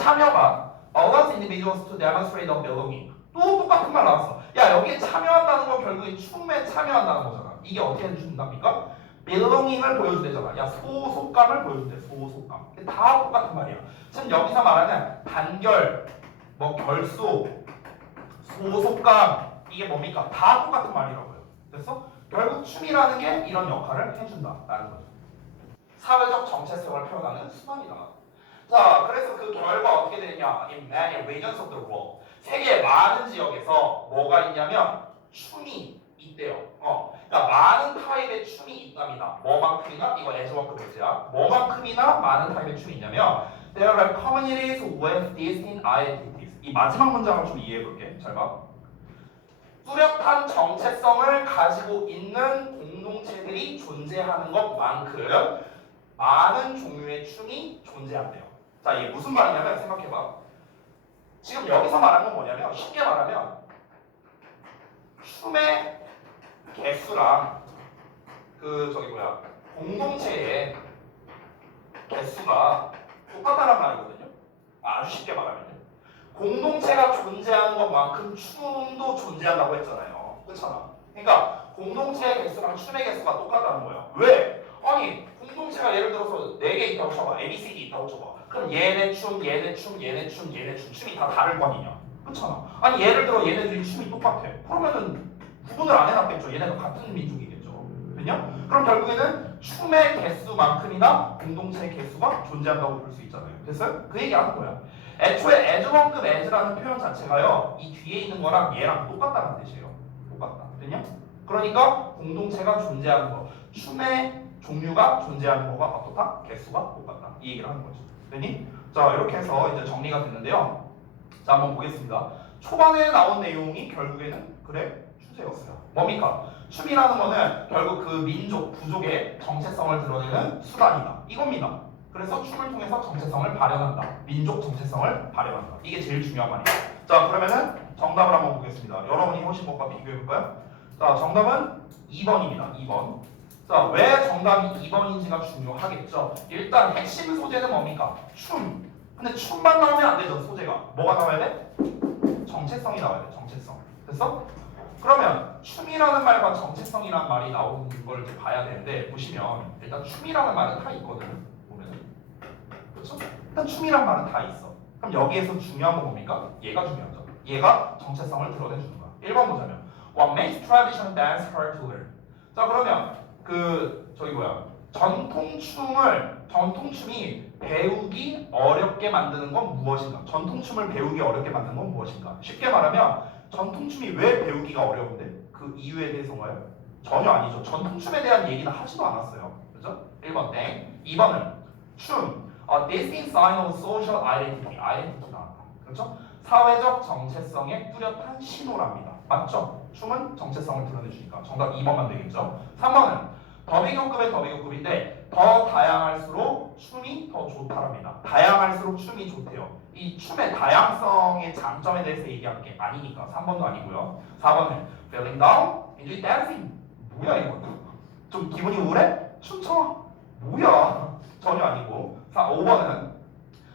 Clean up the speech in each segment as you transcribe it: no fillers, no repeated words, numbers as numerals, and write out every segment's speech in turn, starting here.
참여가 allows individuals to demonstrate a belonging. 또 똑같은 말 나왔어. 야, 여기에 참여한다는 건 결국에 춤에 참여한다는 거잖아. 이게 어떻게 해준답니까? belonging을 보여주대잖아. 야, 소속감을 보여준대. 소속감. 다 똑같은 말이야. 지금 여기서 말하는 단결, 뭐 결속, 소속감, 이게 뭡니까? 다 똑같은 말이라고요. 됐어? 결국 춤이라는 게 이런 역할을 해준다라는 거죠. 사회적 정체성을 표현하는 수단이다. 자, 그래서 그 결과 어떻게 되냐? In many regions of the world. 세계 많은 지역에서 뭐가 있냐면 춤이 있대요. 그러니까 많은 타입의 춤이 있답니다. 뭐만큼이나? 이거 에즈워크 베이스야. 뭐만큼이나 많은 타입의 춤이 있냐면 There are communities with distinct identities. 이 마지막 문장을 좀 이해해 볼게. 잘 봐. 뚜렷한 정체성을 가지고 있는 공동체들이 존재하는 것만큼 많은 종류의 춤이 존재한대요. 자, 이게 무슨 말이냐면 생각해봐. 지금 여기서 말하는 건 뭐냐면 쉽게 말하면 춤의 개수랑 공동체의 개수가 똑같다는 말이거든요. 아주 쉽게 말하면요. 공동체가 존재하는 것만큼 춤도 존재한다고 했잖아요. 그렇잖아. 그러니까 공동체의 개수랑 춤의 개수가 똑같다는 거예요. 왜? 아니 공동체가 예를 들어서 4개 있다고 쳐봐. ABCD 있다고 쳐봐. 그럼 얘네 춤, 얘네 춤, 얘네 춤, 얘네 춤 춤이 다 다를 거 아니냐. 그렇잖아. 아니 예를 들어 얘네들이 춤이 똑같아. 그러면은 구분을 안 해놨겠죠. 얘네가 같은 민족이겠죠. 그렇냐? 그럼 결국에는 춤의 개수만큼이나 공동체의 개수가 존재한다고 볼 수 있잖아요. 됐어요? 그 얘기하는 거야. 애초에 as만큼 as라는 표현 자체가요. 이 뒤에 있는 거랑 얘랑 똑같다는 뜻이에요. 똑같다. 됐냐? 그러니까 공동체가 존재하는 거, 춤의 종류가 존재하는 거가 어떻다? 개수가 똑같다. 이 얘기를 하는 거죠. 됐니? 자, 이렇게 해서 이제 정리가 됐는데요. 자, 한번 보겠습니다. 초반에 나온 내용이 결국에는 그래 추세였어요. 뭡니까? 춤이라는 거는 결국 그 민족, 부족의 정체성을 드러내는 수단이다. 이겁니다. 그래서 춤을 통해서 정체성을 발현한다. 민족 정체성을 발현한다. 이게 제일 중요한 말이에요. 자, 그러면은 정답을 한번 보겠습니다. 여러분이 해오신 것과 비교해볼까요? 자, 정답은 2번입니다. 2번. 자, 왜 정답이 2번인지가 중요하겠죠. 일단 핵심 소재는 뭡니까? 춤. 근데 춤만 나오면 안 되죠. 소재가. 뭐가 나와야 돼? 정체성이 나와야 돼. 정체성. 됐어? 그러면 춤이라는 말과 정체성이라는 말이 나오는 걸 이제 봐야 되는데 보시면 일단 춤이라는 말은 다 있거든요. 보면은. 그렇죠? 일단 춤이라는 말은 다 있어. 그럼 여기에서 중요한 건 뭡니까? 얘가 중요하죠. 얘가 정체성을 드러내주는 거야. 1번 보자면 What makes traditional dance hard to learn? 자, 그러면 전통춤이 배우기 어렵게 만드는 건 무엇인가? 전통춤을 배우기 어렵게 만드는 건 무엇인가? 쉽게 말하면 전통춤이 왜 배우기가 어려운데? 그 이유에 대해서인가요? 전혀 아니죠. 전통춤에 대한 얘기는 하지도 않았어요. 그죠? 1번 땡. 2번은 춤. A distinct sign of social identity. identity 나왔다. 그렇죠? 사회적 정체성의 뚜렷한 신호랍니다. 맞죠? 춤은 정체성을 드러내주니까 정답 2번만 되겠죠? 3번은 더비교급의 더비교급인데 더 다양할수록 춤이 더 좋다랍니다. 다양할수록 춤이 좋대요. 이 춤의 다양성의 장점에 대해서 얘기하는 게 아니니까 3번도 아니고요. 4번은 feeling down, enjoy dancing. 뭐야 이거? 좀 기분이 우울해? 춤춰. 뭐야? 전혀 아니고. 5번은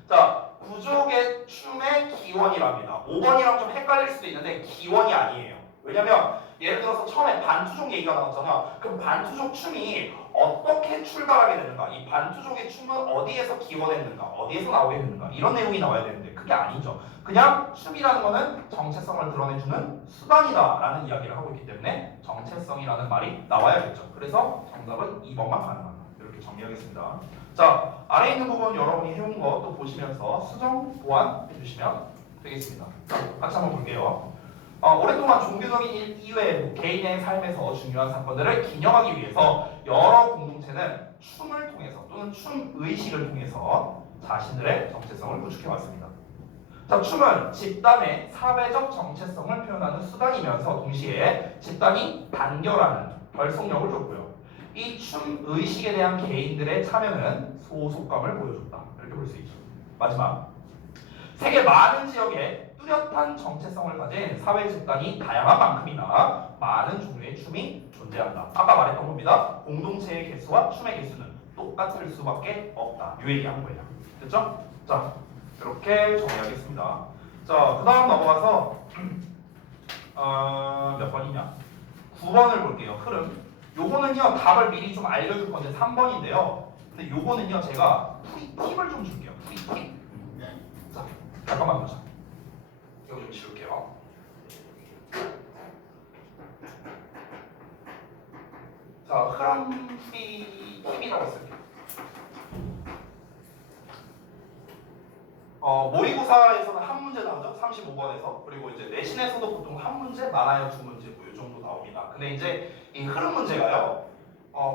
자 부족의 춤의 기원이랍니다. 5번이랑 좀 헷갈릴 수도 있는데 기원이 아니에요. 왜냐면 예를 들어서 처음에 반투족 얘기가 나왔잖아. 그럼 반투족 춤이 어떻게 출발하게 되는가? 이 반투족의 춤은 어디에서 기원했는가? 어디에서 나오게 되는가? 이런 내용이 나와야 되는데 그게 아니죠. 그냥 춤이라는 거는 정체성을 드러내주는 수단이다라는 이야기를 하고 있기 때문에 정체성이라는 말이 나와야겠죠. 그래서 정답은 2번만 가능하다. 이렇게 정리하겠습니다. 자, 아래 있는 부분 여러분이 해온 거 또 보시면서 수정 보완해 주시면 되겠습니다. 자, 같이 한번 볼게요. 오랫동안 종교적인 일 이외에도 개인의 삶에서 중요한 사건들을 기념하기 위해서 여러 공동체는 춤을 통해서 또는 춤 의식을 통해서 자신들의 정체성을 구축해왔습니다. 자, 춤은 집단의 사회적 정체성을 표현하는 수단이면서 동시에 집단이 단결하는 결속력을 줬고요. 이 춤 의식에 대한 개인들의 참여는 소속감을 보여줬다. 이렇게 볼 수 있죠. 마지막, 세계 많은 지역에 뚜렷한 정체성을 가진 사회 집단이 다양한 만큼이나 많은 종류의 춤이 존재한다. 아까 말했던 겁니다. 공동체의 개수와 춤의 개수는 똑같을 수밖에 없다. 이 얘기한 거예요. 됐죠? 자, 이렇게 정리하겠습니다. 자, 그 다음 넘어가서 몇 번이냐? 9번을 볼게요. 흐름. 요거는요 답을 미리 좀 알려줄 건데 3번인데요. 근데 요거는요 제가 풀이 팁을 좀 줄게요. 풀이 팁. 자, 잠깐만 보자. 이거 좀 지울게요. 자, 흐름 풀이 팁이라고 쓸게요. 모의고사에서는 한 문제 나오죠. 35번에서. 그리고 이제 내신에서도 보통 한 문제, 많아야 두 문제 뭐 이 정도 나옵니다. 근데 이제 이 흐름 문제가요.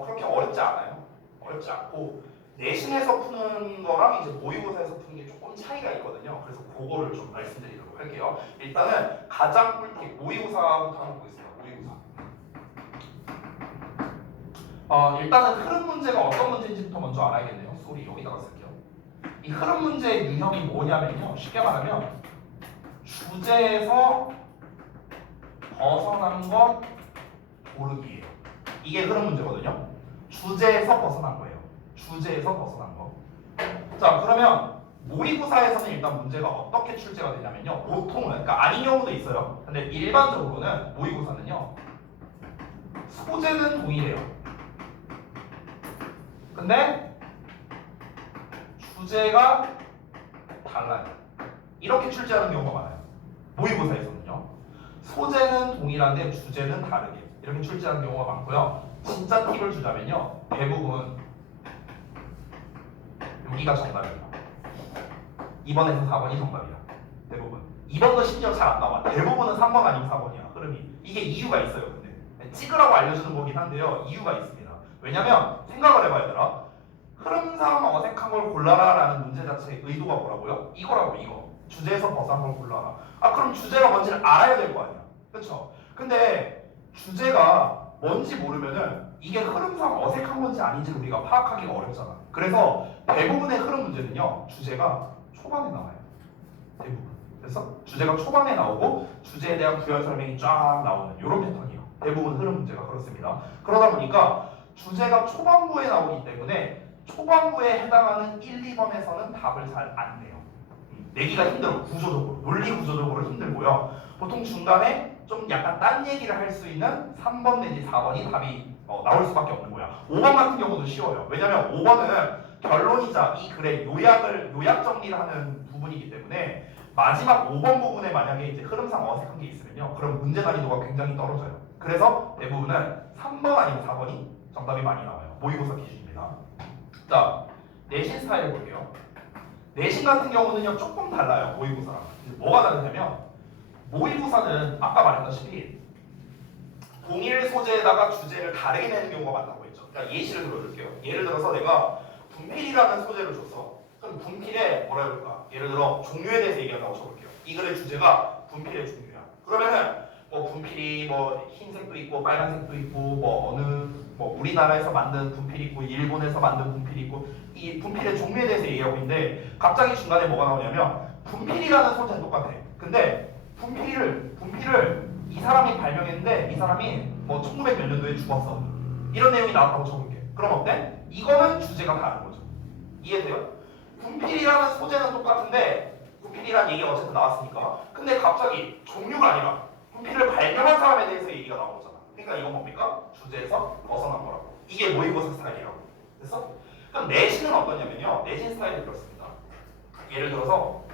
그렇게 어렵지 않아요. 어렵지 않고 내신에서 푸는 거랑 이제 모의고사에서 푸는 게 조금 차이가 있거든요. 그래서 그거를 좀 말씀드리도록 할게요. 일단은 가장 꿀팁 모의고사부터 한번 보겠습니다. 모의고사. 일단은 흐름 문제가 어떤 문제인지부터 먼저 알아야겠네요. 소리 여기다가 쓸게요. 이 흐름 문제의 유형이 뭐냐면요. 쉽게 말하면 주제에서 벗어난 것 고르기예요. 이게 흐름 문제거든요. 주제에서 벗어난 거예요. 주제에서 벗어난 거. 자, 그러면 모의고사에서는 일단 문제가 어떻게 출제가 되냐면요. 보통은, 그러니까 아닌 경우도 있어요. 근데 일반적으로는 모의고사는요. 소재는 동일해요. 근데 주제가 달라요. 이렇게 출제하는 경우가 많아요. 모의고사에서는요. 소재는 동일한데 주제는 다르게 이렇게 출제하는 경우가 많고요. 진짜 팁을 주자면요. 대부분 여기가 정답입니다. 2번에서 4번이 정답이야. 대부분. 2번도 심지어 잘 안 나와. 대부분은 3번 아니면 4번이야. 흐름이. 이게 이유가 있어요. 근데 찍으라고 알려주는 거긴 한데요. 이유가 있습니다. 왜냐면 생각을 해봐 얘들아. 흐름상 어색한 걸 골라라라는 문제 자체의 의도가 뭐라고요? 이거라고 이거. 주제에서 벗어난 걸 골라라. 그럼 주제가 뭔지를 알아야 될 거 아니야. 그렇죠? 근데 주제가 뭔지 모르면은 이게 흐름상 어색한 건지 아닌지 우리가 파악하기가 어렵잖아. 그래서 대부분의 흐름 문제는요. 주제가 초반에 나와요. 대부분. 그래서 주제가 초반에 나오고 주제에 대한 부연 설명이 쫙 나오는 이런 패턴이에요. 대부분 흐름 문제가 그렇습니다. 그러다 보니까 주제가 초반부에 나오기 때문에 초반부에 해당하는 1, 2번에서는 답을 잘 안 내요. 내기가 힘들어. 구조적으로. 논리 구조적으로 힘들고요. 보통 중간에 좀 약간 딴 얘기를 할 수 있는 3번 내지 4번이 답이 나올 수밖에 없는 거야. 5번 같은 경우도 쉬워요. 왜냐면 5번은 결론이자 이 글의 요약 정리를 하는 부분이기 때문에 마지막 5번 부분에 만약에 이제 흐름상 어색한 게 있으면요. 그럼 문제 난이도가 굉장히 떨어져요. 그래서 대부분은 3번 아니면 4번이 정답이 많이 나와요. 모의고사 기준입니다. 자, 내신 스타일 볼게요. 내신 같은 경우는요 조금 달라요. 모의고사랑. 뭐가 다르냐면 모의고사는 아까 말했다시피 동일 소재에다가 주제를 다르게 내는 경우가 많다고 했죠. 그러니까 예시를 들어줄게요. 예를 들어서 내가 분필이라는 소재를 줬어. 그럼 분필에 뭐라 해볼까? 예를 들어 종류에 대해서 얘기한다고 쳐볼게요. 이 글의 주제가 분필의 종류야. 그러면은 뭐 분필이 뭐 흰색도 있고 빨간색도 있고 뭐 어느 뭐 우리나라에서 만든 분필이 있고 일본에서 만든 분필이 있고 이 분필의 종류에 대해서 얘기하고 있는데 갑자기 중간에 뭐가 나오냐면 분필이라는 소재는 똑같아. 근데 분필을 이 사람이 발명했는데 이 사람이 뭐 1900 몇 년도에 죽었어. 이런 내용이 나왔다고 쳐볼게. 그럼 어때? 이거는 주제가 다른 거죠. 이해돼요? 분필이라는 소재는 똑같은데 분필이라는 얘기가 어쨌든 나왔으니까 근데 갑자기 종류가 아니라 분필을 발명한 사람에 대해서 얘기가 나온 거잖아. 그러니까 이건 뭡니까? 주제에서 벗어난 거라고. 이게 모의고사 스타일이라고. 됐어? 그럼 내신은 어떠냐면요. 내신 스타일이 그렇습니다. 예를 들어서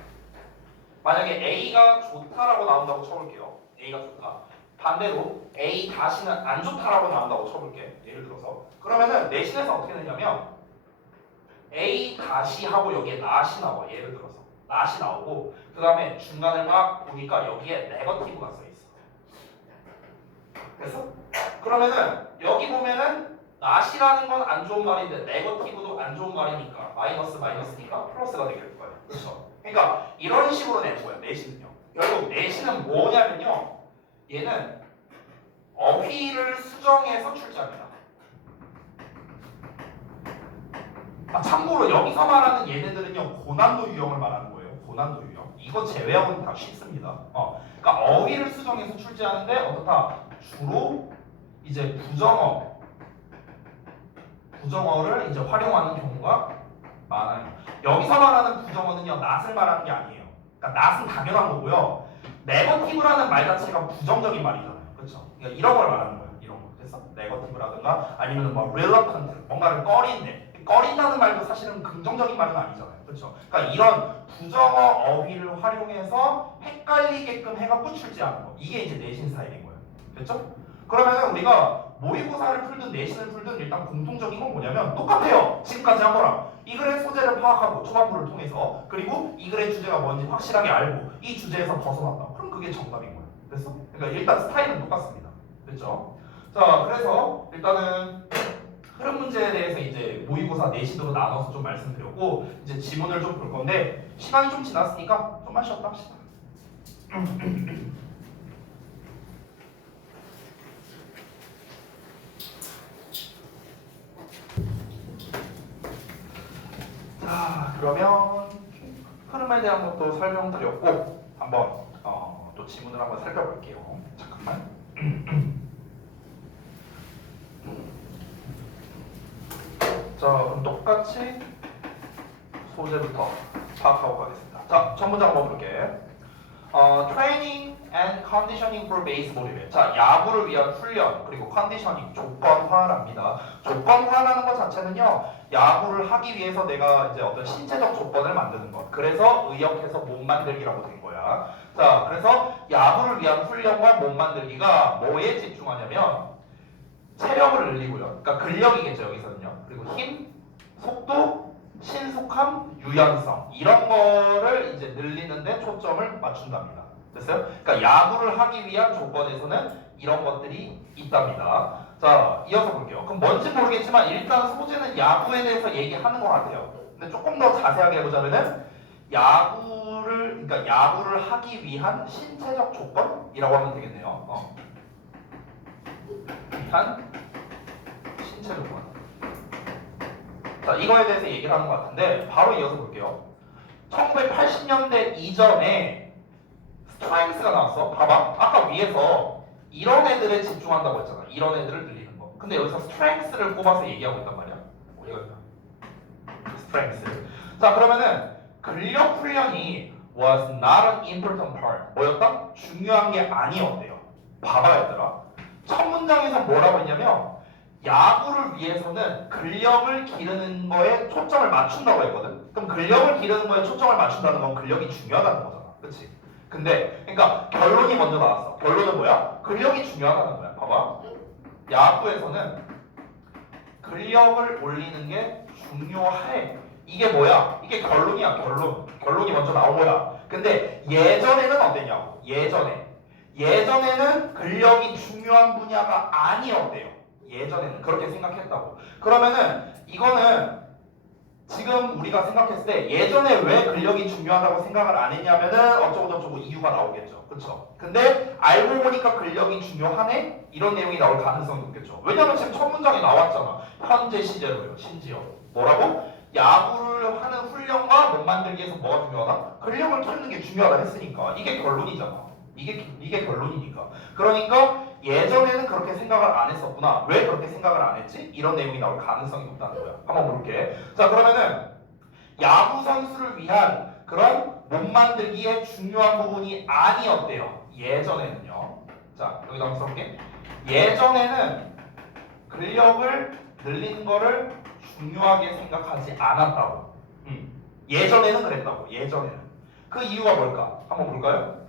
만약에 A가 좋다라고 나온다고 쳐볼게요. A가 좋다. 반대로 A 다시는 안 좋다라고 나온다고 쳐볼게. 예를 들어서 그러면은 내신에서 어떻게 되냐면 A 다시 하고 여기에 not이 나와. 예를 들어서 not이 나오고 그 다음에 중간을 막 보니까 여기에 네거티브가 써있어. 그래서 그러면은 여기 보면은 not이라는 건 안 좋은 말인데 네거티브도 안 좋은 말이니까 마이너스니까 플러스가 되게 거예요. 그렇죠? 그러니까 이런 식으로 내는 거예요. 내신은요. 결국 내신은 뭐냐면요. 얘는 어휘를 수정해서 출제합니다. 참고로 여기서 말하는 얘네들은요. 고난도 유형을 말하는 거예요. 고난도 유형. 이거 제외하고는 다 쉽습니다. 그러니까 어휘를 수정해서 출제하는데 어떻다? 주로 이제 부정어를 이제 활용하는 경우가 많아요. 여기서 말하는 부정어는요, not을 말하는 게 아니에요. 그러니까 not은 당연한 거고요. 네거티브라는 말 자체가 부정적인 말이잖아요. 그렇죠? 그러니까 이런 걸 말하는 거예요. 이런 거. 그래서 네거티브라든가 아니면 뭐 reluctant, 뭔가를 꺼린데 꺼린다는 말도 사실은 긍정적인 말은 아니잖아요. 그렇죠? 그러니까 이런 부정어 어휘를 활용해서 헷갈리게끔 해갖고 출제하는 거. 이게 이제 내신 스타일인 거예요. 됐죠? 그러면은 우리가 모의고사를 풀든 내신을 풀든 일단 공통적인 건 뭐냐면 똑같아요. 지금까지 한 거랑. 이 글의 소재를 파악하고 초반부를 통해서 그리고 이 글의 주제가 뭔지 확실하게 알고 이 주제에서 벗어났다. 그럼 그게 정답인 거예요. 됐어? 그러니까 일단 스타일은 똑같습니다. 됐죠? 자, 그래서 일단은 흐름 문제에 대해서 이제 모의고사 내신으로 나눠서 좀 말씀드렸고 이제 지문을 좀 볼 건데 시간이 좀 지났으니까 좀만 쉬었다 합시다. 자, 그러면 흐름에 대한 것도 설명드렸고 한번 또 지문을 한번 살펴볼게요. 잠깐만. 자, 그럼 똑같이 소재부터 파악하고 가겠습니다. 자, 첫 문장 한번 볼게. Training and conditioning for baseball이래. 자, 야구를 위한 훈련 그리고 컨디셔닝 조건화랍니다. 조건화라는 것 자체는요, 야구를 하기 위해서 내가 이제 어떤 신체적 조건을 만드는 것. 그래서 의역해서 몸 만들기라고 된 거야. 자, 그래서 야구를 위한 훈련과 몸 만들기가 뭐에 집중하냐면 체력을 늘리고요. 그러니까 근력이겠죠 여기서는요. 그리고 힘, 속도, 신속함, 유연성 이런 거를 이제 늘리는데 초점을 맞춘답니다. 됐어요? 그러니까 야구를 하기 위한 조건에서는 이런 것들이 있답니다. 자, 이어서 볼게요. 그럼 뭔지 모르겠지만 일단 소재는 야구에 대해서 얘기하는 것 같아요. 근데 조금 더 자세하게 해보자면은 그러니까 야구를 하기 위한 신체적 조건이라고 하면 되겠네요. 위한 신체 조건. 자, 이거에 대해서 얘기를 하는 것 같은데 바로 이어서 볼게요. 1980년대 이전에 스트렝스가 나왔어. 봐봐. 아까 위에서 이런 애들에 집중한다고 했잖아. 이런 애들을 늘리는 거. 근데 여기서 스트렝스를 꼽아서 얘기하고 있단 말이야. 우리가 스트렝스. 자, 그러면은 근력 훈련이 was not an important part. 뭐였다? 중요한 게 아니었대요. 봐봐 얘들아. 첫 문장에서 뭐라고 했냐면 야구를 위해서는 근력을 기르는 거에 초점을 맞춘다고 했거든. 그럼 근력을 기르는 거에 초점을 맞춘다는 건 근력이 중요하다는 거잖아. 그치? 근데 그러니까 결론이 먼저 나왔어. 결론은 뭐야? 근력이 중요하다는 거야. 봐봐. 야구에서는 근력을 올리는 게 중요해. 이게 뭐야? 이게 결론이야. 결론이 먼저 나온 거야. 근데 예전에는 어땠냐고. 예전에는 근력이 중요한 분야가 아니었대요. 예전에는 그렇게 생각했다고. 그러면은 이거는 지금 우리가 생각했을 때 예전에 왜 근력이 중요하다고 생각을 안 했냐면은 어쩌고저쩌고 이유가 나오겠죠. 그쵸? 근데 알고 보니까 근력이 중요하네? 이런 내용이 나올 가능성이 높겠죠. 왜냐면 지금 첫 문장에 나왔잖아. 현재 시제로요. 심지어. 뭐라고? 야구를 하는 훈련과 몸 만들기에서 뭐가 중요하다? 근력을 키우는 게 중요하다 했으니까 이게 결론이잖아. 이게 결론이니까. 그러니까 예전에는 그렇게 생각을 안 했었구나. 왜 그렇게 생각을 안 했지? 이런 내용이 나올 가능성이 높다는 거야. 한번 볼게. 자, 그러면은 야구 선수를 위한 그런 몸 만들기의 중요한 부분이 아니었대요. 예전에는요. 자, 여기다 한번 써볼게. 예전에는 근력을 늘리는 거를 중요하게 생각하지 않았다고. 예전에는 그랬다고. 예전에는. 그 이유가 뭘까? 한번 볼까요?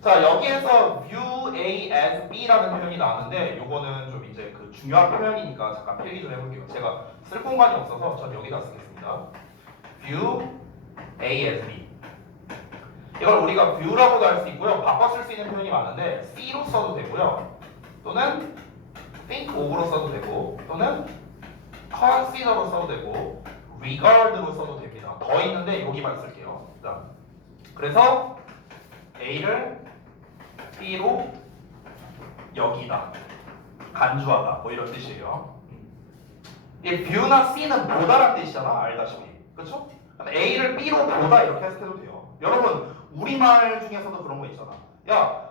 자, 여기에서 view A as B라는 표현이 나왔는데 요거는 좀 이제 그 중요한 표현이니까 잠깐 필기 좀 해볼게요. 제가 쓸 공간이 없어서 전 여기다 쓰겠습니다. view A as B. 이걸 우리가 view라고도 할 수 있고요. 바꿔 쓸 수 있는 표현이 많은데 C로 써도 되고요. 또는 think of로 써도 되고 또는 consider로 써도 되고 regard로 써도 됩니다. 더 있는데 여기만 쓸게요. 자, 그래서 A를 B로 여기다 간주하다 뭐 이런 뜻이에요. 이 view나 C는 보다란 뜻이잖아. 알다시피. 그렇죠? A를 B로 보다 이렇게 해석해도 돼요. 여러분 우리말 중에서도 그런 거 있잖아. 야,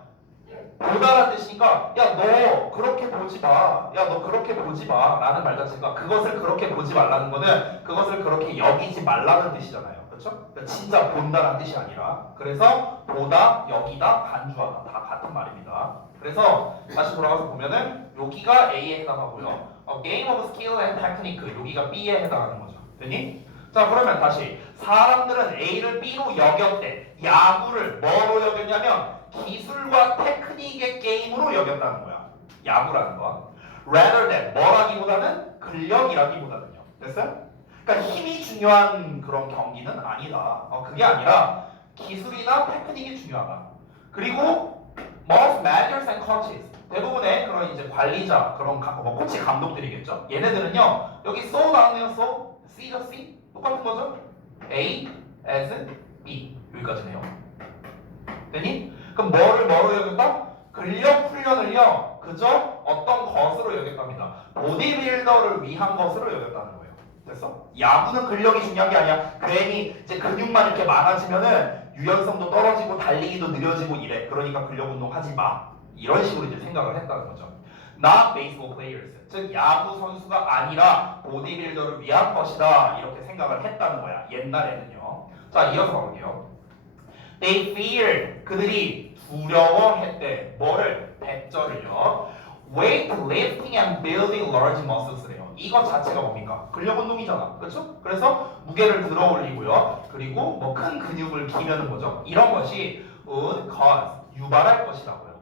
보다라는 뜻이니까 야 너 그렇게 보지 마. 야 너 그렇게 보지 마. 라는 말 자체가 그것을 그렇게 보지 말라는 거는 그것을 그렇게 여기지 말라는 뜻이잖아요. 그렇죠? 그러니까 진짜 본다라는 뜻이 아니라 그래서 보다, 여기다, 간주하다 다 같은 말입니다. 그래서 다시 돌아가서 보면은 여기가 A에 해당하고요. Game of Skill and Technique 여기가 B에 해당하는 거죠. 됐니? 자 그러면 다시 사람들은 A를 B로 여겼대. 야구를 뭐로 여겼냐면 기술과 테크닉의 게임으로 여겼다는 거야. 야구라는 거. Rather than 뭐라기보다는 근력이라기보다는요. 됐어요? 그러니까 힘이 중요한 그런 경기는 아니다. 그게 아니라 기술이나 테크닉이 중요하다. 그리고 most managers and coaches 대부분의 그런 이제 관리자 그런 코치 감독들이겠죠. 얘네들은요 여기 so 나왔네요. so C죠 C 똑같은 거죠. A as B 여기까지네요. 되니? 그럼 뭐로 여겼다? 근력 훈련을요 그저 어떤 것으로 여겼답니다. 보디빌더를 위한 것으로 여겼다는 거예요. 됐어? 야구는 근력이 중요한 게 아니야. 괜히 이제 근육만 이렇게 많아지면은 유연성도 떨어지고 달리기도 느려지고 이래. 그러니까 근력 운동 하지 마. 이런 식으로 이제 생각을 했다는 거죠. Not baseball players. 즉 야구 선수가 아니라 보디빌더를 위한 것이다. 이렇게 생각을 했다는 거야. 옛날에는요. 자 이어서 가볼게요. They feared. 그들이 두려워했대. 뭐를? 백절을요. weightlifting and building large muscles래요. 이거 자체가 뭡니까? 근력 운동이잖아. 그렇죠? 그래서 무게를 들어 올리고요. 그리고 뭐 큰 근육을 기르는 거죠. 이런 것이 would cause 유발할 것이라고요.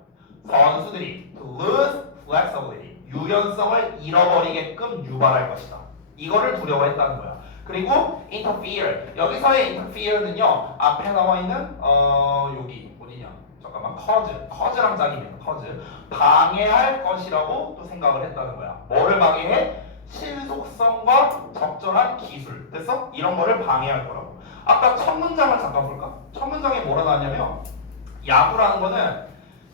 선수들이 to lose flexibility 유연성을 잃어버리게끔 유발할 것이다. 이거를 두려워했다는 거야. 그리고 interfere 여기서의 interfere는요 앞에 나와 있는 여기 어디냐? 잠깐만 cause랑 짝입니다. cause 방해할 것이라고 또 생각을 했다는 거야. 뭐를 방해해? 신속성과 적절한 기술. 됐어? 이런 거를 방해할 거라고. 아까 첫 문장을 잠깐 볼까? 첫 문장에 뭐라 나왔냐면 야구라는 거는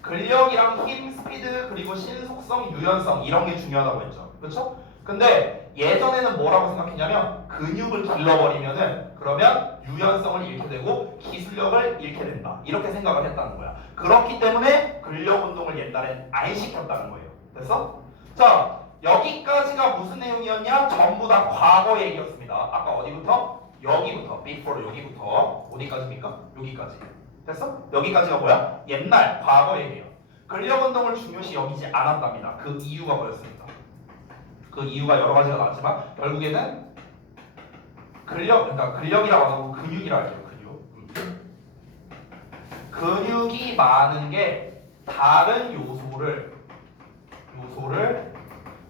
근력이랑 힘, 스피드, 그리고 신속성, 유연성 이런 게 중요하다고 했죠. 그렇죠? 근데 예전에는 뭐라고 생각했냐면 근육을 길러버리면은 그러면 유연성을 잃게 되고 기술력을 잃게 된다. 이렇게 생각을 했다는 거야. 그렇기 때문에 근력 운동을 옛날엔 안 시켰다는 거예요. 됐어? 자, 여기까지가 무슨 내용이었냐? 전부 다 과거 얘기였습니다. 아까 어디부터? 여기부터, before 여기부터 어디까지입니까? 여기까지. 됐어? 여기까지가 뭐야? 옛날, 과거 얘기예요. 근력 운동을 중요시 여기지 않았답니다. 그 이유가 뭐였습니까? 그 이유가 여러 가지가 나왔지만 결국에는 그러니까 근력이라고 안 하고 근육이라 할게요. 근육이 많은 게 다른 요소를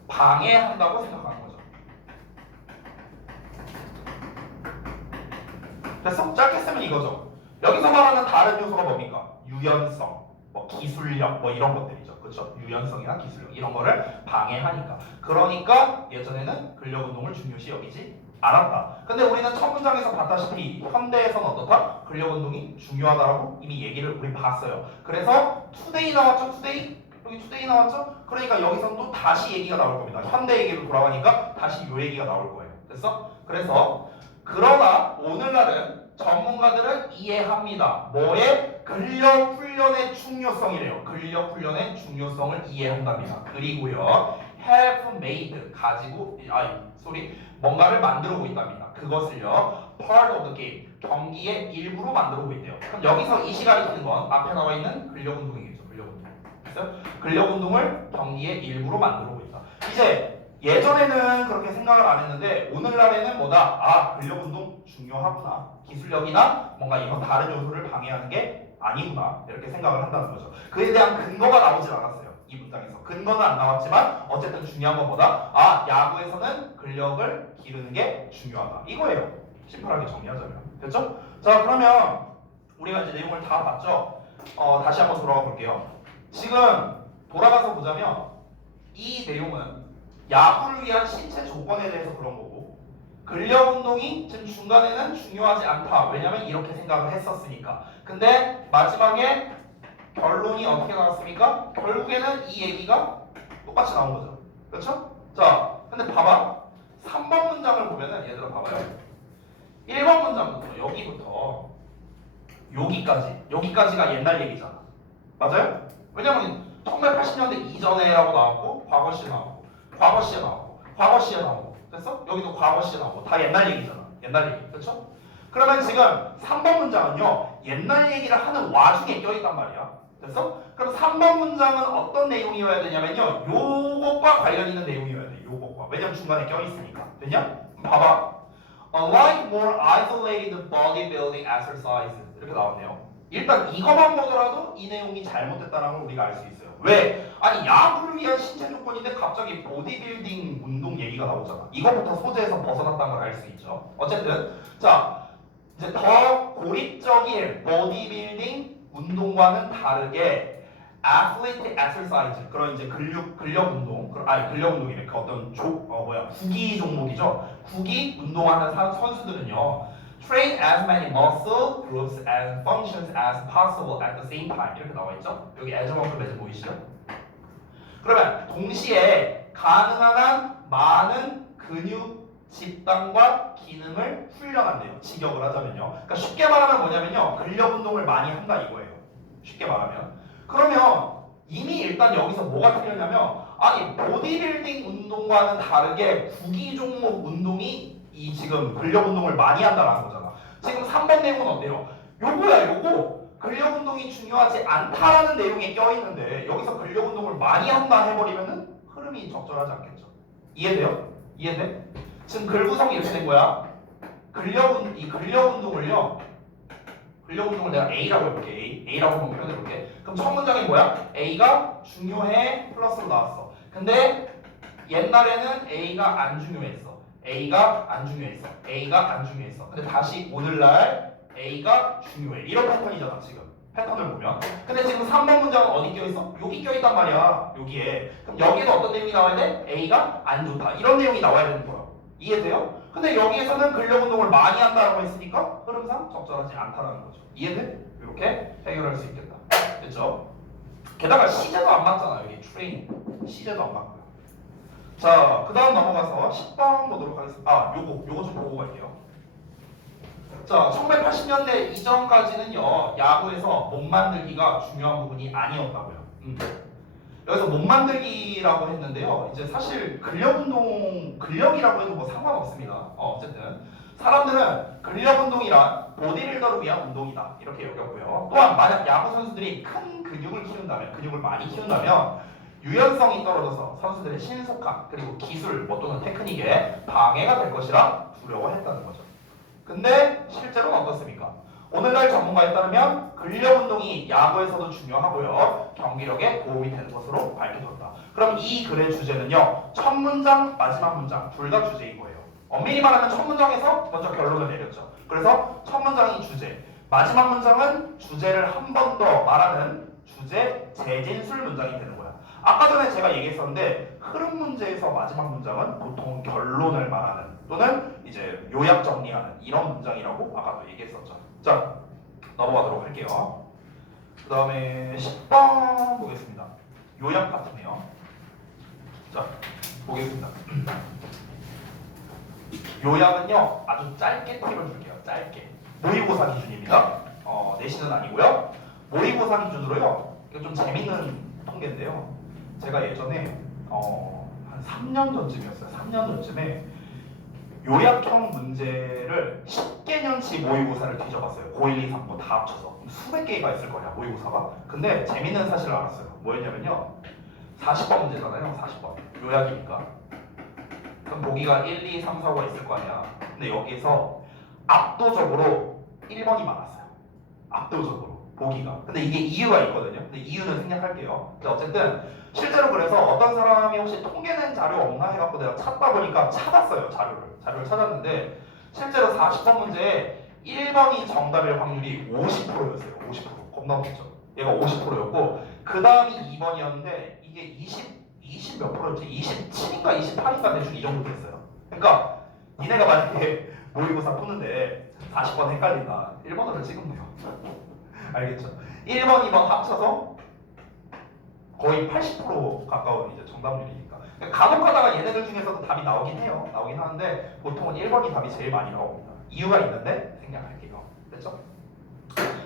방해한다고 생각하는 거죠. 됐어? 짧게 쓰면 이거죠. 여기서 말하는 다른 요소가 뭡니까? 유연성, 뭐 기술력, 뭐 이런 것들이죠. 그렇죠? 유연성이나 기술력 이런 거를 방해하니까. 그러니까 예전에는 근력 운동을 중요시 여기지 않았다. 근데 우리는 첫 문장에서 봤다시피 현대에서는 어떻다? 근력 운동이 중요하다라고 이미 얘기를 우리 봤어요. 그래서 투데이 나왔죠? 투데이? 여기 투데이 나왔죠? 그러니까 여기서는 또 다시 얘기가 나올 겁니다. 현대 얘기로 돌아가니까 다시 요 얘기가 나올 거예요. 됐어? 그래서 그러나 오늘날은 전문가들은 이해합니다. 뭐에? 근력 훈련의 중요성이래요. 근력 훈련의 중요성을 이해한답니다. 그리고요, have made 뭔가를 만들고 있답니다. 그것을요, part of the game 경기의 일부로 만들고 있대요. 그럼 여기서 이 시간이 드는 건 앞에 나와 있는 근력 운동이겠죠. 근력 운동. 그래서 근력 운동을 경기의 일부로 만들고 있다. 이제 예전에는 그렇게 생각을 안 했는데 오늘날에는 뭐다? 아, 근력 운동 중요하구나. 기술력이나 뭔가 이런 다른 요소를 방해하는 게 아니구나. 이렇게 생각을 한다는 거죠. 그에 대한 근거가 나오질 않았어요. 이 문장에서. 근거는 안 나왔지만 어쨌든 중요한 건 뭐다? 아, 야구에서는 근력을 기르는 게 중요하다. 이거예요. 심플하게 정리하자면. 됐죠? 자, 그러면 우리가 이제 내용을 다 봤죠? 다시 한번 돌아가 볼게요. 지금 돌아가서 보자면 이 내용은 야구를 위한 신체 조건에 대해서 그런 거고 근력 운동이 지금 중간에는 중요하지 않다. 왜냐면 이렇게 생각을 했었으니까. 근데 마지막에 결론이 어떻게 나왔습니까? 결국에는 이 얘기가 똑같이 나온 거죠. 그렇죠? 자, 근데 봐봐. 3번 문장을 보면은 얘들아 봐봐요. 1번 문장부터 여기부터 여기까지가 옛날 얘기잖아. 맞아요? 왜냐면 1980년대 이전에라고 나왔고 과거 시에 나오고 과거 시에 나오고 과거 시에 나오고 됐어? 여기도 과거 시에 나오고 다 옛날 얘기잖아. 옛날 얘기. 그렇죠? 그러면 지금 3번 문장은요. 옛날 얘기를 하는 와중에 껴있단 말이야. 됐어? 그럼 3번 문장은 어떤 내용이어야 되냐면요. 요것과 관련 있는 내용이어야 돼. 요것과. 왜냐면 중간에 껴있으니까. 됐냐? 봐봐. Unlike more isolated bodybuilding exercises 이렇게 나왔네요. 일단 이것만 보더라도 이 내용이 잘못됐다는 걸 우리가 알 수 있어요. 왜? 아니 야구를 위한 신체 조건인데 갑자기 보디빌딩 운동 얘기가 나오잖아. 이거부터 소재에서 벗어났다는 걸 알 수 있죠. 어쨌든 자 이제 더 고립적인 보디빌딩 운동과는 다르게 athletic exercise 그런 이제 근력 운동 근력 운동이래. 그 어떤 구기 종목이죠. 구기 운동하는 선수들은요. train as many muscle groups and functions as possible at the same time 이렇게 나와 있죠. 여기 as만큼 매즈 보이시죠? 그러면 동시에 가능한 한 많은 근육 집단과 기능을 훈련한대요. 직역을 하자면요. 그러니까 쉽게 말하면 뭐냐면요. 근력 운동을 많이 한다 이거예요. 쉽게 말하면. 그러면 이미 일단 여기서 뭐가 틀렸냐면 아니 보디빌딩 운동과는 다르게 구기 종목 운동이 이 지금 근력 운동을 많이 한다라는 거잖아. 지금 3번 내용은 어때요? 요거야 요거. 근력 운동이 중요하지 않다라는 내용이 껴있는데 여기서 근력 운동을 많이 한다 해버리면은 흐름이 적절하지 않겠죠. 이해돼요? 이해돼? 지금 글 구성이 이렇게 된 거야. 근력 운동을 내가 A라고 해볼게. A라고 한번 표현해볼게. 그럼 첫 문장이 뭐야? A가 중요해 플러스로 나왔어. 근데 옛날에는 A가 안 중요했어. A가 안 중요했어. 근데 다시 오늘날 A가 중요해. 이런 패턴이잖아 지금. 패턴을 보면. 근데 지금 3번 문장은 어디 껴있어? 여기 껴있단 말이야. 여기에. 그럼 여기에는 어떤 내용이 나와야 돼? A가 안 좋다. 이런 내용이 나와야 되는 거야. 이해돼요? 근데 여기에서는 근력 운동을 많이 한다고 했으니까 흐름상 적절하지 않다는 거죠. 이해돼? 이렇게 해결할 수 있겠다. 됐죠? 게다가 시제도 안 맞잖아. 여기 트레이닝. 시제도 안 맞고요. 자, 그 다음 넘어가서 10번 보도록 하겠습니다. 요거 좀 보고 갈게요. 자, 1980년대 이전까지는요, 야구에서 몸 만들기가 중요한 부분이 아니었다고요. 여기서 몸 만들기라고 했는데요. 이제 사실 근력이라고 해도 뭐 상관없습니다. 어쨌든 사람들은 근력 운동이란 보디빌더를 위한 운동이다 이렇게 여겼고요. 또한 만약 야구 선수들이 큰 근육을 많이 키운다면 유연성이 떨어져서 선수들의 신속함 그리고 기술 또는 테크닉에 방해가 될 것이라 두려워했다는 거죠. 근데 실제로는 어떻습니까? 오늘날 전문가에 따르면 근력 운동이 야구에서도 중요하고요. 경기력에 도움이 되는 것으로 밝혀졌다. 그럼 이 글의 주제는요. 첫 문장, 마지막 문장 둘 다 주제인 거예요. 엄밀히 말하면 첫 문장에서 먼저 결론을 내렸죠. 그래서 첫 문장이 주제, 마지막 문장은 주제를 한 번 더 말하는 주제 재진술 문장이 되는 거야. 아까 전에 제가 얘기했었는데 흐름 문제에서 마지막 문장은 보통 결론을 말하는 또는 이제 요약 정리하는 이런 문장이라고 아까도 얘기했었죠. 자, 넘어가도록 할게요. 그 다음에 10번 보겠습니다. 요약 같으네요. 자, 보겠습니다. 요약은요, 아주 짧게 팁을줄게요. 짧게. 모의고사 기준입니다. 내신은 아니고요. 모의고사 기준으로요. 이거 좀 재밌는 통계인데요. 제가 예전에 한 3년 전쯤이었어요. 3년 전쯤에 요약형 문제를 10개년치 모의고사를 뒤져봤어요. 고1, 2, 3고 다 합쳐서. 수백 개가 있을 거냐, 모의고사가. 근데 재밌는 사실을 알았어요. 뭐였냐면요. 40번 문제잖아요. 40번. 요약이니까. 그럼 보기가 1, 2, 3, 4가 있을 거 아니야. 근데 여기서 압도적으로 1번이 많았어요. 압도적으로. 보기가. 근데 이게 이유가 있거든요. 근데 이유는 생략할게요. 근데 어쨌든 실제로 그래서 어떤 사람이 혹시 통계낸 자료 없나 해갖고 내가 찾다 보니까 찾았어요. 자료를 찾았는데 실제로 40번 문제에 1번이 정답일 확률이 50%였어요. 50%. 겁나 높죠. 얘가 50%였고 그 다음이 2번이었는데 이게 20 몇 프로였지? 27인가 28인가 대충 이 정도 됐어요. 그러니까 니네가 만약에 모의고사 푸는데 40번 헷갈린다. 1번으로 찍으면 돼요. 알겠죠? 1번, 2번 합쳐서 거의 80% 가까운 이제 정답률이니까. 간혹 가다가 얘네들 중에서도 답이 나오긴 해요. 나오긴 하는데 보통은 1번이 답이 제일 많이 나옵니다. 이유가 있는데 생략할게요. 됐죠?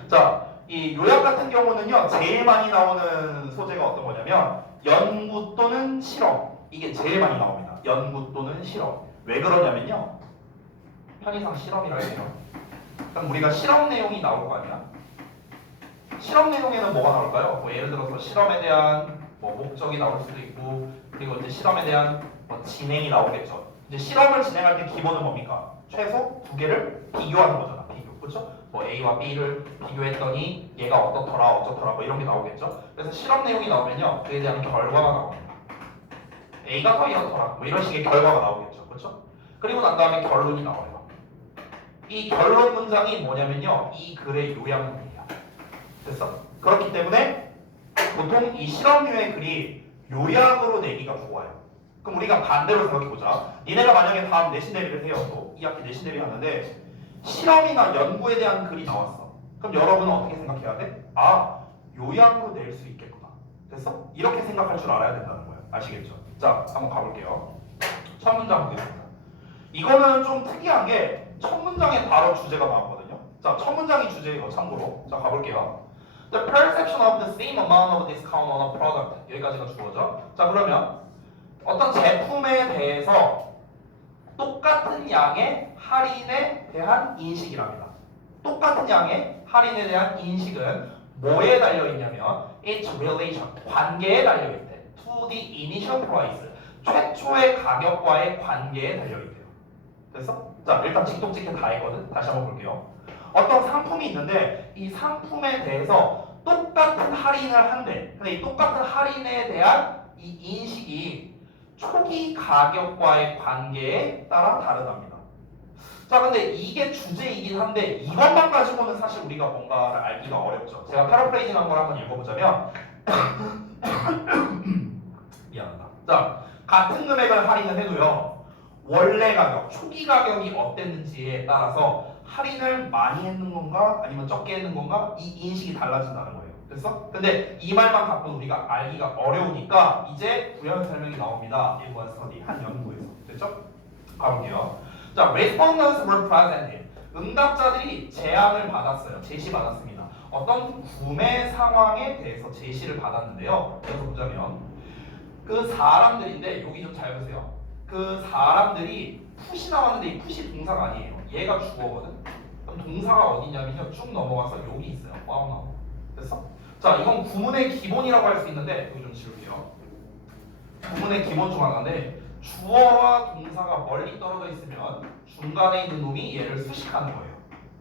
자, 이 요약 같은 경우는요 제일 많이 나오는 소재가 어떤 거냐면 연구 또는 실험. 이게 제일 많이 나옵니다. 연구 또는 실험. 왜 그러냐면요 편의상 실험이라 해요. 그럼 우리가 실험 내용이 나올 거 아니야? 실험 내용에는 뭐가 나올까요? 뭐 예를 들어서 실험에 대한 뭐 목적이 나올 수도 있고, 그리고 이제 실험에 대한 뭐 진행이 나오겠죠. 이제 실험을 진행할 때 기본은 뭡니까? 최소 두 개를 비교하는 거잖아. 비교, 그렇죠? 뭐 A와 B를 비교했더니 얘가 어떻더라, 어쩌더라, 뭐 이런 게 나오겠죠. 그래서 실험 내용이 나오면요, 그에 대한 결과가 나옵니다. A가 더 이렇더라, 뭐 이런 식의 결과가 나오겠죠, 그렇죠? 그리고 난 다음에 결론이 나와요. 이 결론 문장이 뭐냐면요, 이 글의 요약문이에요. 됐어? 그렇기 때문에 보통 이 실험류의 글이 요약으로 내기가 좋아요. 그럼 우리가 반대로 생각해보자. 니네가 만약에 다음 내신 대비를 해요. 또 2학기 내신 대비 하는데 실험이나 연구에 대한 글이 나왔어. 그럼 여러분은 어떻게 생각해야 돼? 아, 요약으로 낼 수 있겠구나. 됐어? 이렇게 생각할 줄 알아야 된다는 거예요. 아시겠죠? 자, 한번 가볼게요. 첫 문장 보겠습니다. 이거는 좀 특이한 게 첫 문장에 바로 주제가 나왔거든요. 자, 첫 문장이 주제예요. 참고로. 자, 가볼게요. The perception of the same amount of discount on a product. 여기까지가 주어죠. 자, 그러면 어떤 제품에 대해서 똑같은 양의 할인에 대한 인식이랍니다. 똑같은 양의 할인에 대한 인식은 뭐에 달려있냐면 its relation, 관계에 달려있대. To the initial price, 최초의 가격과의 관계에 달려있대요. 됐어? 자, 일단 직독직해 다 했거든. 다시 한번 볼게요. 어떤 상품이 있는데 이 상품에 대해서 똑같은 할인을 한대. 근데 이 똑같은 할인에 대한 이 인식이 초기 가격과의 관계에 따라 다르답니다. 자, 근데 이게 주제이긴 한데 이것만 가지고는 사실 우리가 뭔가를 알기가 어렵죠. 제가 패러프레이징한 걸 한번 읽어보자면 미안하다. 자, 같은 금액을 할인을 해도요. 원래 가격, 초기 가격이 어땠는지에 따라서 할인을 많이 했는 건가 아니면 적게 했는 건가 이 인식이 달라진다는 거예요. 됐어? 근데 이 말만 갖고는 우리가 알기가 어려우니까 이제 부연 설명이 나옵니다. 일본 스터디 한 연구에서. 됐죠? 가볼게요. 자, respondents were presented. 응답자들이 제안을 받았어요. 제시받았습니다. 어떤 구매 상황에 대해서 제시를 받았는데요. 그래서 보자면 그 사람들인데 여기 좀 잘 보세요. 그 사람들이 푸시 나왔는데 이 푸시 동사가 아니에요. 얘가 주어거든. 그럼 동사가 어디냐면요. 쭉 넘어가서 여기 있어요. 와우 나오. 됐어? 자, 이건 구문의 기본이라고 할 수 있는데 여기 좀 지울게요. 구문의 기본 중 하나인데 주어와 동사가 멀리 떨어져 있으면 중간에 있는 놈이 얘를 수식하는 거예요.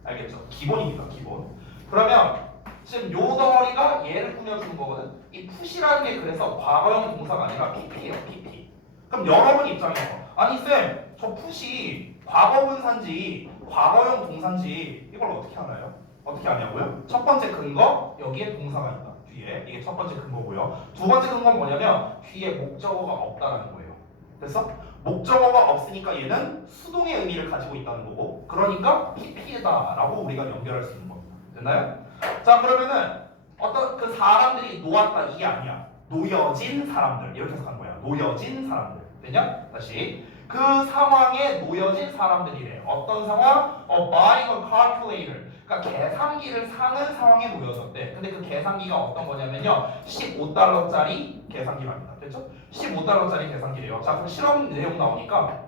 알겠죠? 기본입니다. 기본. 그러면 지금 요 덩어리가 얘를 꾸며주는 거거든. 이 푸시라는 게 그래서 과거형 동사가 아니라 PP예요. PP. 그럼 여러분 입장에서 아니 쌤, 저 푸시 과거분사인지 과거형 동사인지 이걸 어떻게 알아요? 어떻게 아냐고요? 첫 번째 근거 여기에 동사가 있다. 뒤에 이게 첫 번째 근거고요. 두 번째 근거는 뭐냐면 뒤에 목적어가 없다라는 거예요. 됐어? 목적어가 없으니까 얘는 수동의 의미를 가지고 있다는 거고 그러니까 PP다라고 우리가 연결할 수 있는 겁니다. 됐나요? 자, 그러면은 어떤 그 사람들이 놓았다 이게 아니야. 놓여진 사람들 이렇게 해석한 거야. 놓여진 사람들. 되냐? 다시 그 상황에 놓여진 사람들이래. 어떤 상황? buying a calculator. 그러니까 계산기를 사는 상황에 놓여졌대. 근데 그 계산기가 어떤 거냐면요. 15달러짜리 계산기랍니다. 됐죠? 15달러짜리 계산기래요. 자, 그럼 실험 내용 나오니까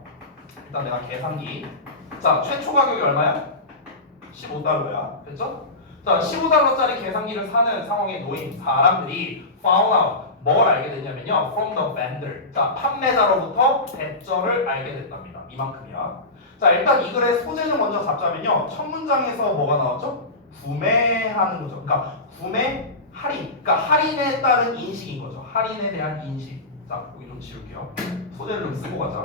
일단 내가 계산기. 자, 최초 가격이 얼마야? 15달러야. 됐죠? 자, 15달러짜리 계산기를 사는 상황에 놓인 사람들이 found out. 뭘 알게 됐냐면요. From the vendor. 자, 판매자로부터 대절을 알게 됐답니다. 이만큼이야. 자, 일단 이 글의 소재를 먼저 잡자면요. 첫 문장에서 뭐가 나왔죠? 구매하는 거죠. 그러니까 구매, 할인. 그러니까 할인에 따른 인식인 거죠. 할인에 대한 인식. 자, 여기 좀 지울게요. 소재를 좀 쓰고 가자.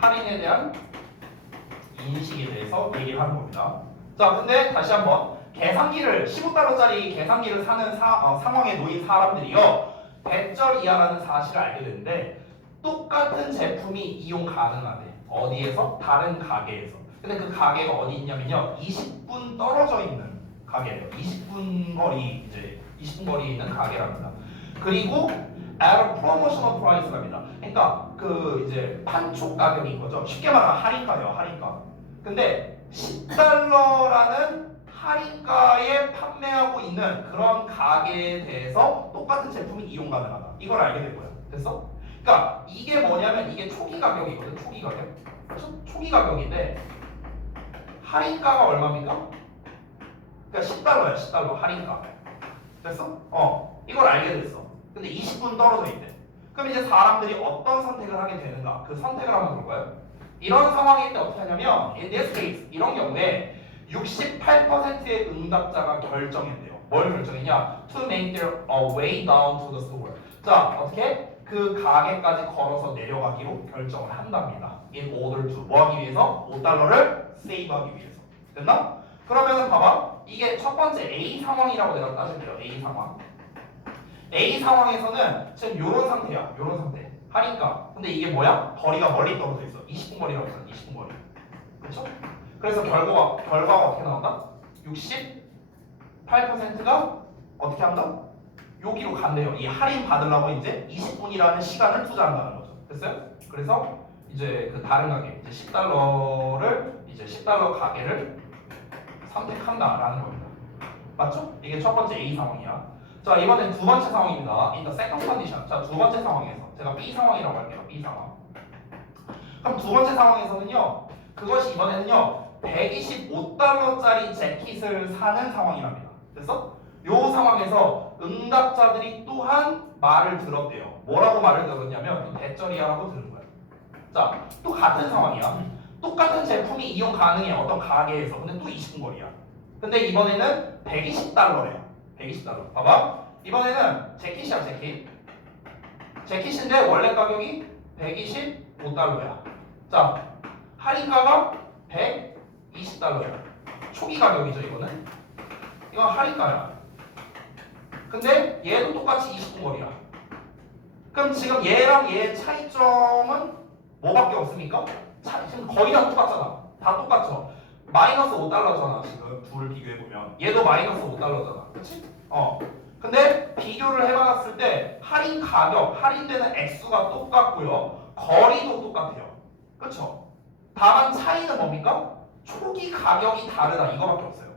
할인에 대한 인식에 대해서 얘기를 하는 겁니다. 자, 근데 다시 한번. 계산기를 15달러짜리 계산기를 사는 상황에 놓인 사람들이요 대절 이하라는 사실을 알게 되는데 똑같은 제품이 이용 가능하대. 어디에서? 다른 가게에서. 근데 그 가게가 어디 있냐면요 20분 떨어져 있는 가게래요. 20분 거리 이제 20분 거리에 있는 가게랍니다. 그리고 at a promotional price랍니다. 그러니까 그 이제 판촉 가격인 거죠. 쉽게 말하면 할인가예요. 할인가. 근데 10달러라는 할인가에 판매하고 있는 그런 가게에 대해서 똑같은 제품이 이용 가능하다. 이걸 알게 된 거야. 됐어? 그러니까 이게 뭐냐면 이게 초기 가격이거든. 초기 가격. 초기 가격인데 할인가가 얼마입니까? 그러니까 10달러야. 10달러 할인가. 됐어? 이걸 알게 됐어. 근데 20분 떨어져 있대. 그럼 이제 사람들이 어떤 선택을 하게 되는가? 그 선택을 한번 볼까요? 이런 상황일 때 어떻게 하냐면 in this case 이런 경우에 68%의 응답자가 결정했대요. 뭘 결정했냐? To make their way down to the store. 자, 어떻게? 그 가게까지 걸어서 내려가기로 결정을 한답니다. In order to 뭐 하기 위해서? 5달러를 세이브하기 위해서. 됐나? 그러면은 봐봐. 이게 첫 번째 A 상황이라고 내가 따질게요. A 상황. A 상황에서는 지금 요런 상태야. 요런 상태. 하니까. 근데 이게 뭐야? 거리가 멀리 떨어져 있어. 20분 거리라고 했잖아. 20분 거리. 그렇죠? 그래서 결과가 어떻게 나온다? 68%가 어떻게 한다? 여기로 간대요. 이 할인 받으려고 이제 20분이라는 시간을 투자한다는 거죠. 됐어요? 그래서 이제 그 다른 가게, 이제 10달러를 이제 10달러 가게를 선택한다라는 겁니다. 맞죠? 이게 첫 번째 A 상황이야. 자, 이번엔 두 번째 상황입니다. In the second condition. 자, 두 번째 상황에서 제가 B 상황이라고 할게요. B 상황. 그럼 두 번째 상황에서는요. 그것이 이번에는요. 125달러짜리 재킷을 사는 상황이랍니다. 됐어? 요 상황에서 응답자들이 또한 말을 들었대요. 뭐라고 말을 들었냐면 또 대절이야라고 들은 거야. 자, 또 같은 상황이야. 똑같은 제품이 이용 가능해. 어떤 가게에서. 근데 또 20분 거리야. 근데 이번에는 120달러래요. 120달러. 봐봐. 이번에는 재킷이야, 재킷. 재킷인데 원래 가격이 125달러야. 자, 할인가가 120달러야. 초기 가격이죠, 이거는. 이건 할인가야. 근데 얘도 똑같이 20분 거리야. 그럼 지금 얘랑 얘의 차이점은 뭐밖에 없습니까? 지금 거의 다 똑같잖아. 다 똑같죠. 마이너스 5달러잖아. 지금 둘을 비교해보면 얘도 마이너스 5달러잖아. 그치? 근데 비교를 해봤을 때 할인 가격, 할인되는 액수가 똑같고요. 거리도 똑같아요. 그쵸? 다만 차이는 뭡니까? 초기 가격이 다르다. 이거밖에 없어요.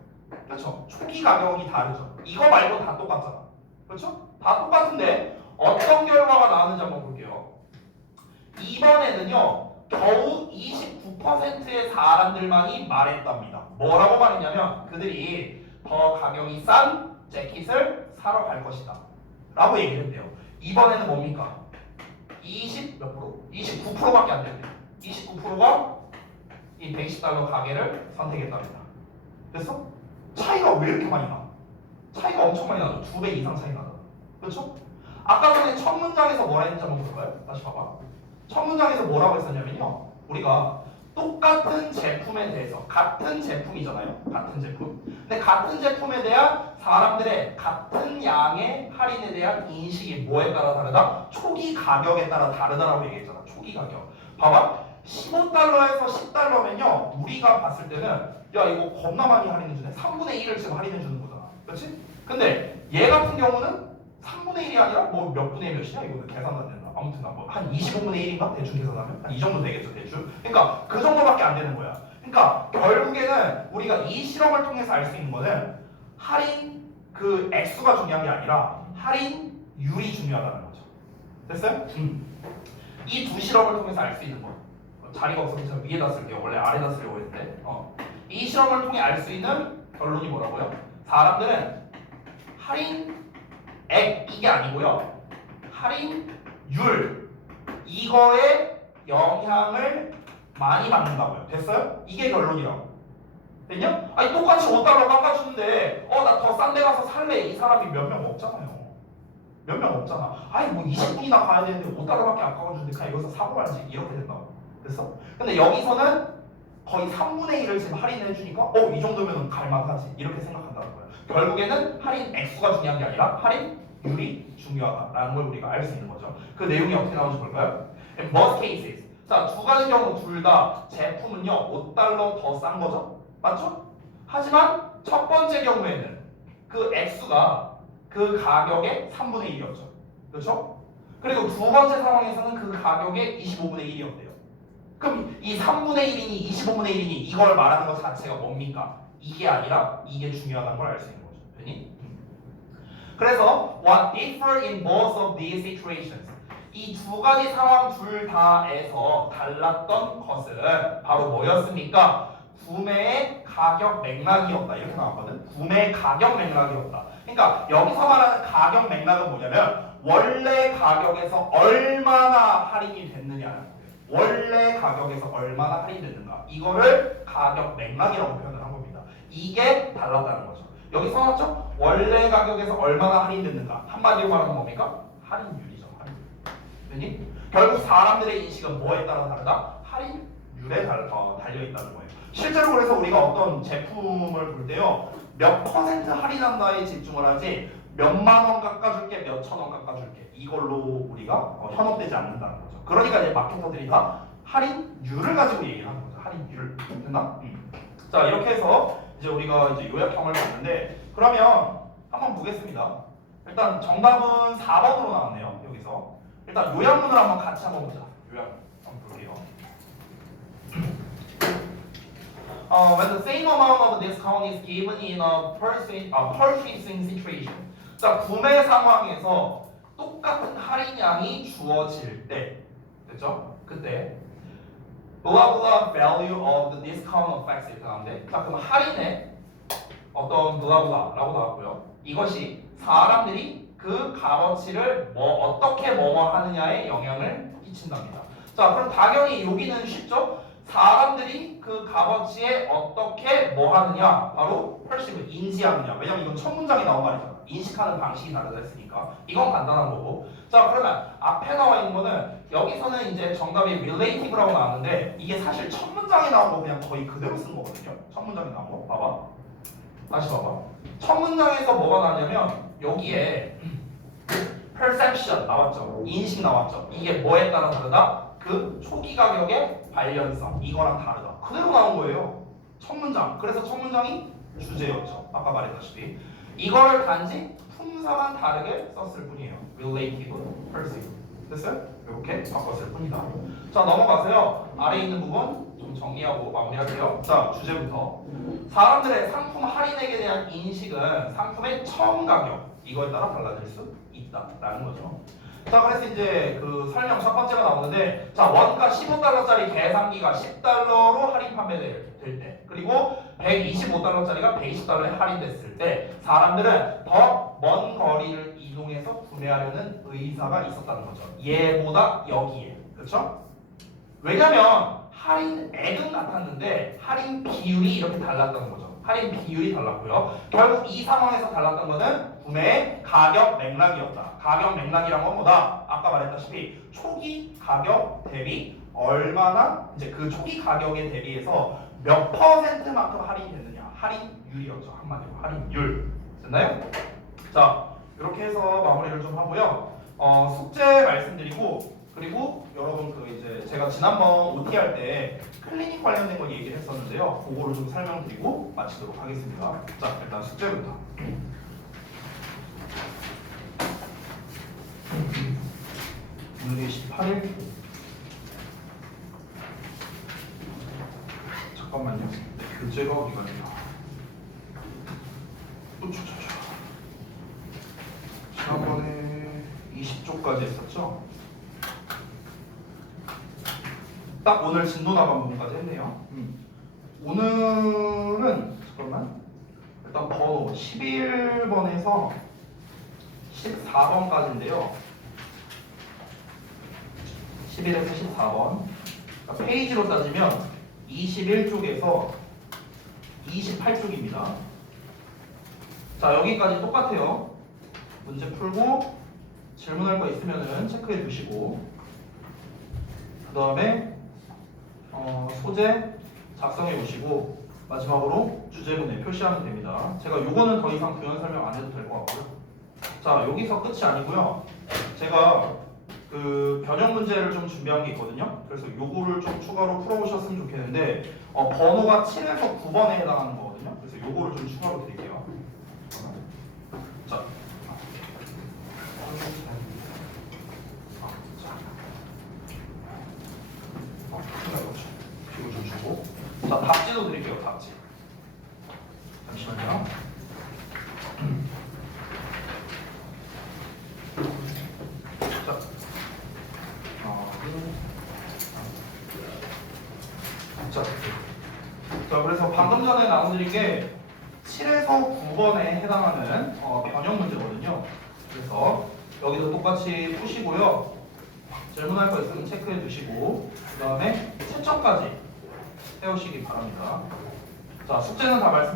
그쵸? 초기 가격이 다르죠. 이거 말고 다 똑같잖아. 그렇죠? 다 똑같은데 어떤 결과가 나오는지 한번 볼게요. 이번에는요. 겨우 29%의 사람들만이 말했답니다. 뭐라고 말했냐면 그들이 더 가격이 싼 재킷을 사러 갈 것이다 라고 얘기를 했대요. 이번에는 뭡니까? 20 몇 프로? 29%밖에 안 된대요. 29%가 이 110달러 가게를 선택했답니다. 됐어? 차이가 왜 이렇게 많이 나? 차이가 엄청 많이 나죠. 2배 이상 차이 나잖아. 그렇죠? 아까 전에 첫 문장에서 뭐라 했는지 한번 볼까요? 다시 봐봐. 첫 문장에서 뭐라고 했었냐면요. 우리가 똑같은 제품에 대해서 같은 제품이잖아요. 같은 제품. 근데 같은 제품에 대한 사람들의 같은 양의 할인에 대한 인식이 뭐에 따라 다르다? 초기 가격에 따라 다르다라고 얘기했잖아. 초기 가격. 봐봐. 15달러에서 10달러면요. 우리가 봤을 때는 야 이거 겁나 많이 할인해주네. 3분의 1을 지금 할인해주는 거잖아. 그렇지? 근데 얘 같은 경우는 3분의 1이 아니라 뭐 몇 분의 몇이야? 이거는 계산도 안 된다. 아무튼 뭐한 25분의 1인가? 대충 계산하면? 한 이 정도 되겠죠 대충? 그러니까 그 정도밖에 안 되는 거야. 그러니까 결국에는 우리가 이 실험을 통해서 알 수 있는 거는 할인 그 액수가 중요한 게 아니라 할인율이 중요하다는 거죠. 됐어요? 이 두 실험을 통해서 알 수 있는 거. 자리가 없어서 제가 위에다 쓸게요. 원래 아래다 쓰려고 했는데 이 실험을 통해 알 수 있는 결론이 뭐라고요? 사람들은 할인액 이게 아니고요. 할인율 이거에 영향을 많이 받는다고요. 됐어요? 이게 결론이라고. 됐냐? 아니 똑같이 5달러 깎아주는데 나 더 싼 데 가서 살래 이 사람이 몇 명 없잖아요. 몇 명 없잖아. 아니 뭐 20분이나 가야 되는데 5달러밖에 안 깎아주는데 그냥 여기서 사고 말지 이렇게 된다고. 됐어? 근데 여기서는 거의 3분의 1을 지금 할인해 주니까 이 정도면 갈만하지 이렇게 생각한다는 거예요. 결국에는 할인 액수가 중요한 게 아니라 할인율이 중요하다라는 걸 우리가 알 수 있는 거죠. 그 내용이 어떻게 나오는지 볼까요? In most cases 자, 두 가지 경우 둘 다 제품은요 5달러 더 싼 거죠. 맞죠? 하지만 첫 번째 경우에는 그 액수가 그 가격의 3분의 1이었죠. 그렇죠? 그리고 두 번째 상황에서는 그 가격의 25분의 1이었대요. 그럼 이 3분의 1이니 25분의 1이니 이걸 말하는 것 자체가 뭡니까? 이게 아니라 이게 중요하다는 걸 알 수 있는 거죠. 됐니? 그래서 what differ in both of these situations 이 두 가지 상황 둘 다에서 달랐던 것은 바로 뭐였습니까? 구매의 가격 맥락이었다. 이렇게 나왔거든. 구매 가격 맥락이었다. 그러니까 여기서 말하는 가격 맥락은 뭐냐면 원래 가격에서 얼마나 할인이 됐느냐. 원래 가격에서 얼마나 할인됐는가. 이거를 가격 맥락이라고 표현을 한 겁니다. 이게 달랐다는 거죠. 여기 써놨죠? 원래 가격에서 얼마나 할인됐는가. 한마디로 말하면 뭡니까? 할인율이죠. 할인율. 결국 사람들의 인식은 뭐에 따라 다르다? 할인율에 달려있다는 거예요. 실제로 그래서 우리가 어떤 제품을 볼 때요. 몇 퍼센트 할인한다에 집중을 하지 몇만 원 깎아줄게, 몇천 원 깎아줄게. 이걸로 우리가 현혹되지 않는다는 거죠. 그러니까 이제 마케터들이 다 할인율을 가지고 얘기를 하는 거죠. 할인율. 됐나? 자, 이렇게 해서 이제 우리가 이제 요약형을 봤는데 그러면 한번 보겠습니다. 일단 정답은 4번으로 나왔네요. 여기서. 일단 요약문을 한번 같이 한번 보자. 요약 한번 볼게요. When the same amount of discount is given in a purchasing situation. 자, 구매 상황에서 똑같은 할인량이 주어질 때, 됐죠? 그때 blah blah value of the discount affects it 나오는데, 자, 그럼 할인의 어떤 blah blah라고 나왔고요. 이것이 사람들이 그 값어치를 어떻게 하느냐에 영향을 끼친답니다. 자, 그럼 당연히 여기는 쉽죠? 사람들이 그 값어치에 어떻게 하느냐, 바로 perceive, 인지하느냐. 왜냐면 이건 첫 문장에 나온 말이잖아. 인식하는 방식이 다르다 했으니까 이건 간단한 거고. 자, 그러면 앞에 나와 있는 거는 여기서는 이제 정답이 relative라고 나왔는데 이게 사실 첫 문장에 나온 거 그냥 거의 그대로 쓴 거거든요. 첫 문장에 나온 거 봐봐. 다시 봐봐. 첫 문장에서 뭐가 나왔냐면 여기에 perception 나왔죠. 인식 나왔죠. 이게 뭐에 따라 다르다? 그 초기 가격의 관련성, 이거랑 다르다. 그대로 나온 거예요. 첫 문장. 그래서 첫 문장이 주제였죠. 아까 말했다시피. 이거를 단지 품사만 다르게 썼을 뿐이에요. relative, perceive. 됐어요? 이렇게 바꿨을 뿐이다. 자, 넘어가세요. 아래에 있는 부분 좀 정리하고 마무리할게요. 자, 주제부터. 사람들의 상품 할인액에 대한 인식은 상품의 처음 가격, 이거에 따라 달라질 수 있다라는 거죠. 자, 그래서 이제 그 설명 첫 번째가 나오는데, 자, 원가 15달러짜리 계산기가 10달러로 할인 판매될 때, 그리고 125달러짜리가 120달러에 할인됐을 때 사람들은 더 먼 거리를 이동해서 구매하려는 의사가 있었다는 거죠. 얘보다 여기에. 그렇죠? 왜냐면 할인액은 같았는데 할인 비율이 이렇게 달랐다는 거죠. 할인 비율이 달랐고요. 결국 이 상황에서 달랐던 거는 구매의 가격 맥락이었다. 가격 맥락이란 건 뭐다? 아까 말했다시피 초기 가격 대비 얼마나 이제 그 초기 가격에 대비해서 몇 퍼센트만큼 할인이 됐느냐. 할인율이었죠. 한마디로 할인율. 됐나요? 자, 이렇게 해서 마무리를 좀 하고요. 숙제 말씀드리고, 그리고 여러분 그 이제 제가 지난번 OT 할 때 클리닉 관련된 거 얘기를 했었는데요. 그거를 좀 설명드리고 마치도록 하겠습니다. 자, 일단 숙제부터. 오늘이 18일. 잠깐만요. 교재가 어디 갔냐? 지난번에 20쪽까지 했었죠? 딱 오늘 진도 나간 부분까지 했네요. 오늘은 잠깐만. 일단 번호 11번에서 14번까지인데요. 11에서 14번. 그러니까 페이지로 따지면 21쪽에서 28쪽입니다. 자, 여기까지 똑같아요. 문제 풀고 질문할 거 있으면은 체크해 주시고, 그 다음에 소재 작성해 보시고 마지막으로 주제문에 표시하면 됩니다. 제가 요거는 더 이상 부연 설명 안 해도 될 것 같고요. 자, 여기서 끝이 아니고요. 제가 그 변형 문제를 좀 준비한 게 있거든요. 그래서 요거를 좀 추가로 풀어보셨으면 좋겠는데 번호가 7에서 9번에 해당하는 거거든요. 그래서 요거를 좀 추가로 드릴게요. 자, 자. 하겠습니다. 자, 그래서 방금 전에 나눠드린 게 7에서 9번에 해당하는 변형 문제거든요. 그래서 여기도 똑같이 푸시고요. 질문할 거 있으면 체크해 주시고 그 다음에 채점까지 해오시기 바랍니다. 자, 숙제는 다 말씀드렸습니다.